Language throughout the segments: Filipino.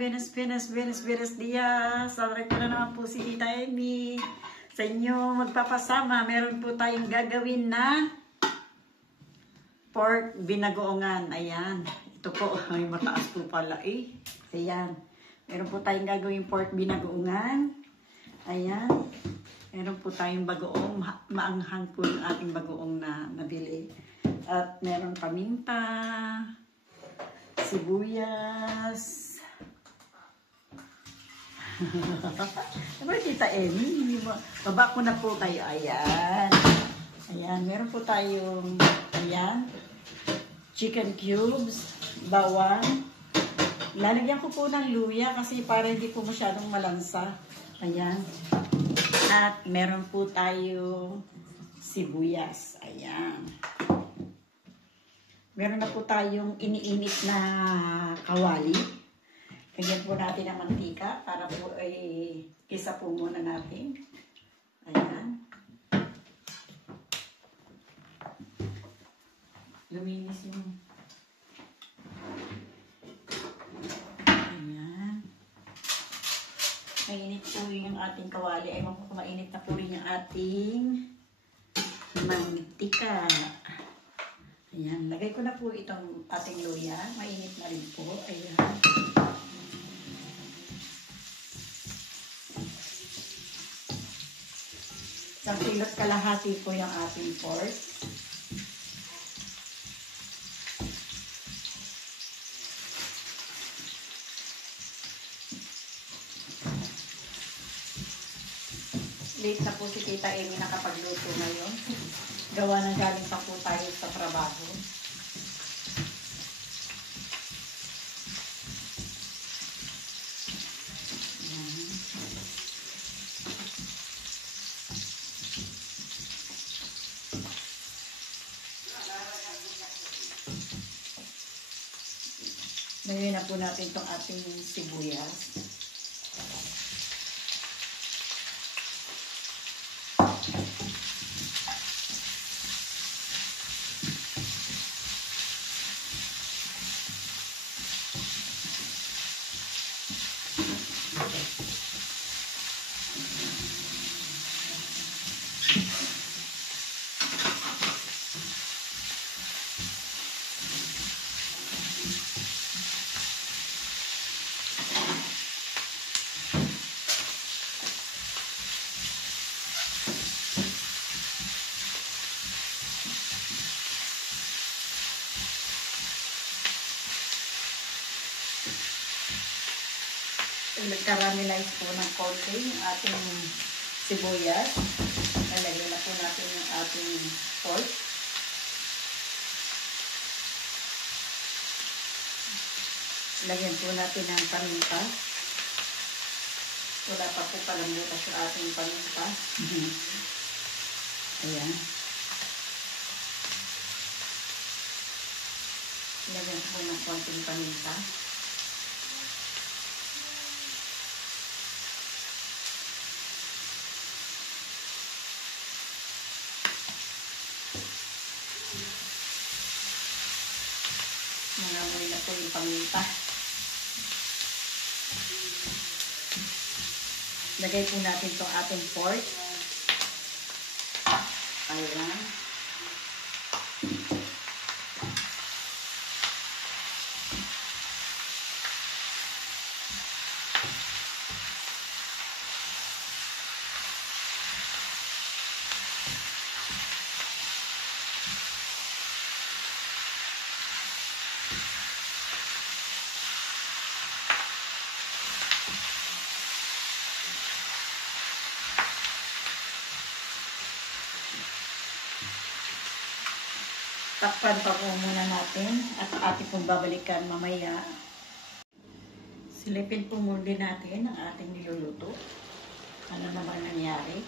Buenos dias. Sorry po na naman po si Tita Amy. Sa inyo magpapasama, meron po tayong gagawin na pork binagoongan. Ayan. Ito po, ay mataas po pala eh. Ayan. Meron po tayong gagawin pork binagoongan. Ayan. Meron po tayong bagoong. Maanghang po yung ating bagoong na nabili. At meron paminta, sibuyas. Ano Tita Amy? Baba ko na po tayo. Ayan. Ayan. Meron po tayong ayan. Chicken cubes. Bawang. Lalagyan ko po ng luya kasi para hindi po masyadong malansa. Ayan. At meron po tayong sibuyas. Ayan. Meron na po tayong iniinit na kawali. Lagyan po natin ang mantika para po ay isa po muna natin. Ayan. Luminis yung... Ayan. Mainit po yung ating kawali. Ay mainit na po rin yung ating mantika. Ayan, lagay ko na po itong ating luya. Mainit na rin po. Ayan. Isang kilot kalahati po yung ating pork. Late na po si Tita Amy nakapagluto ngayon. Gawa na galing pa po tayo sa trabaho. Ayan. Ngayon na po natin itong ating sibuyas. Nag-caramelize po ng konti yung ating sibuyas. Nalagyan na po natin yung ating pork. Lagyan po natin ng paminta. Wala pa po palang butas yung ating paminta. Ayan. Lagyan po ng konting paminta. Nangamoy na po yung paminta. Lagay po natin itong ating pork. Ayan. Takpan pa po muna natin at ating pong babalikan mamaya. Silipin po muna natin ang ating niluluto. Ano naman nangyari.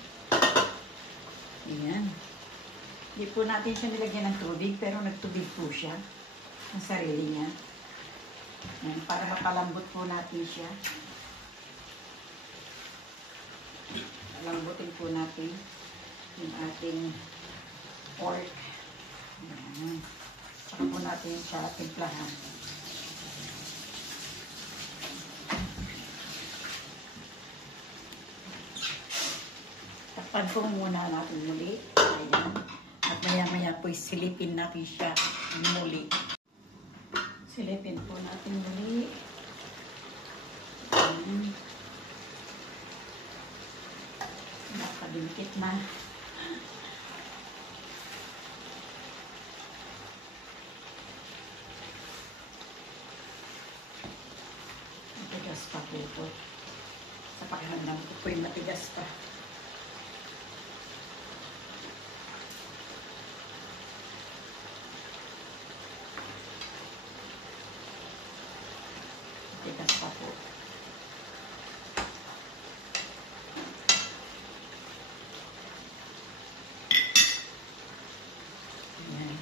Ayan. Hindi po natin siya nilagyan ng tubig pero nagtubig po siya. Ang sarili niya. Ayan, para mapalambot po natin siya. Palambutin po natin yung ating pork. Ayan. Saka po natin siya timplahan. Takpan po muna natin muli. Ayan. At maya-maya po silipin natin siya muli. Silipin po natin muli. Ayan. Nakadimikit na. Matigas pa po ito. Sa pakiramdam ko po yung matigas pa. Matigas pa po. Ayan.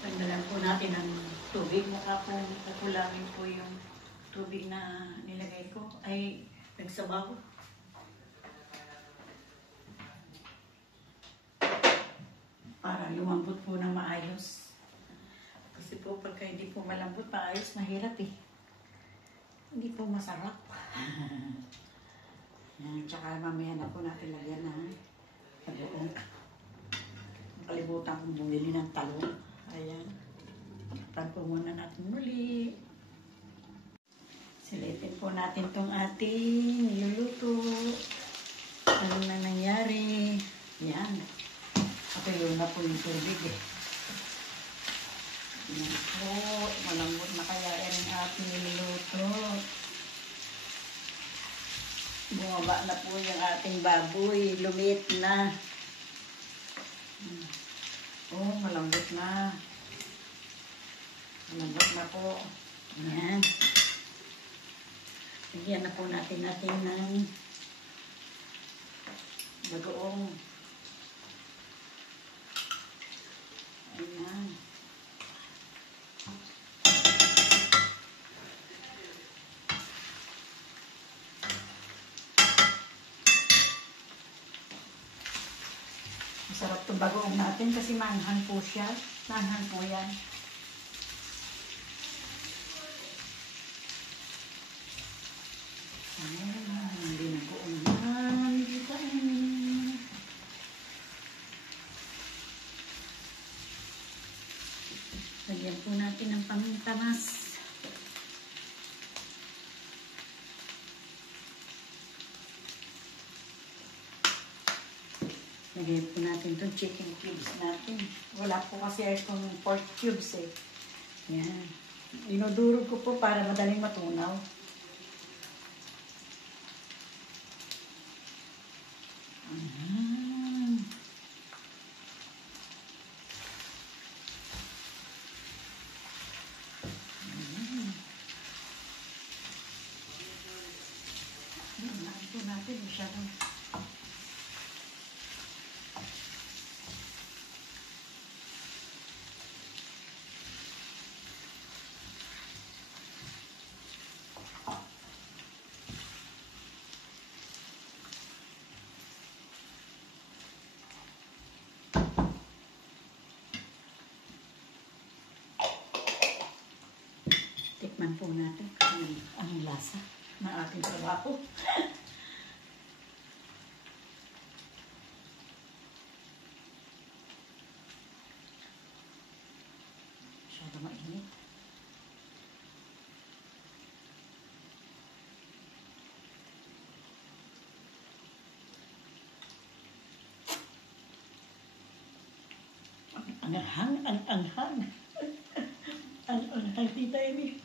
Tanggalan po natin ang tubig. Mukha pong kukulangin po yung tubig na nilagay ko. Ay, nagsabaw. Para lumambot po ng maayos. Kasi po pagka hindi po malambot, maayos, mahirap eh. Hindi po masarap. Yan, tsaka mamaya na po natin lagyan na talong. Nakalimutan kong bumili ng talong. Ayan. Takpan po muna natin muli. Silipin po natin tong ating niluluto. Ano na nangyari? Yan. Ako yun na po yung tubig eh. Yan po. Malambot na kaya yan ang ating niluluto. Bumaba na po yung ating baboy. Lumit na. Oh, malambot na. Malambot na po. Ayan. Lagyan na po natin ng bagoong. Ayan. Masarap itong bagoong natin kasi manghang po siya. Manghang po yan. Ayan, hindi na po umahan. Lagyan po natin ng pamintamas. Lagyan po natin itong chicken cubes natin. Wala po kasi itong pork cubes eh. Yan. Dinudurog ko po para madaling matunaw. Ito natin masyadong. Tikman po natin ang lasa ng ating trabaho. Masyado mainit. Ang anghang, ang anghang. Ang anghang, tita ini.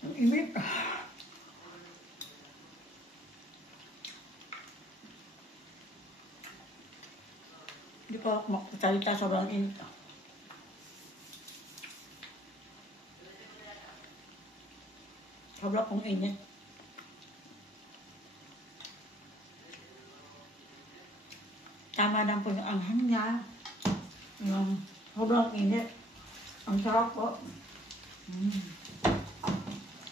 Ang init. Hindi pa ako makasalita sa sobrang init. Sobrang kong init. Tama lang po yung anghang niya. Yung sobrang init. Ang sarap po.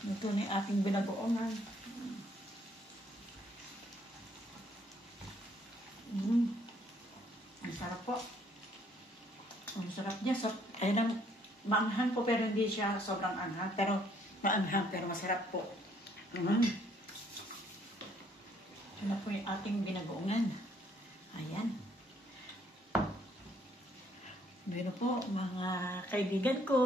Ito na yung ating binagoongan. Ang sarap po. Ang sarap niya. So, ayun, maanghang po pero hindi siya sobrang anghang. Pero maanghang pero masarap po. Ito na po yung ating binagoongan. Ayan. Bueno po, mga kaibigan ko,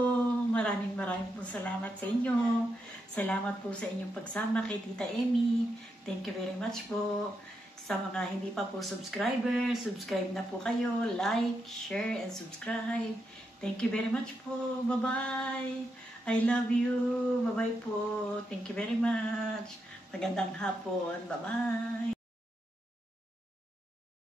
maraming po salamat sa inyo. Salamat po sa inyong pagsama kay Tita Emmy. Thank you very much po. Sa mga hindi pa po subscriber, subscribe na po kayo. Like, share, and subscribe. Thank you very much po. Bye-bye. I love you. Bye-bye po. Thank you very much. Magandang hapon. Bye-bye.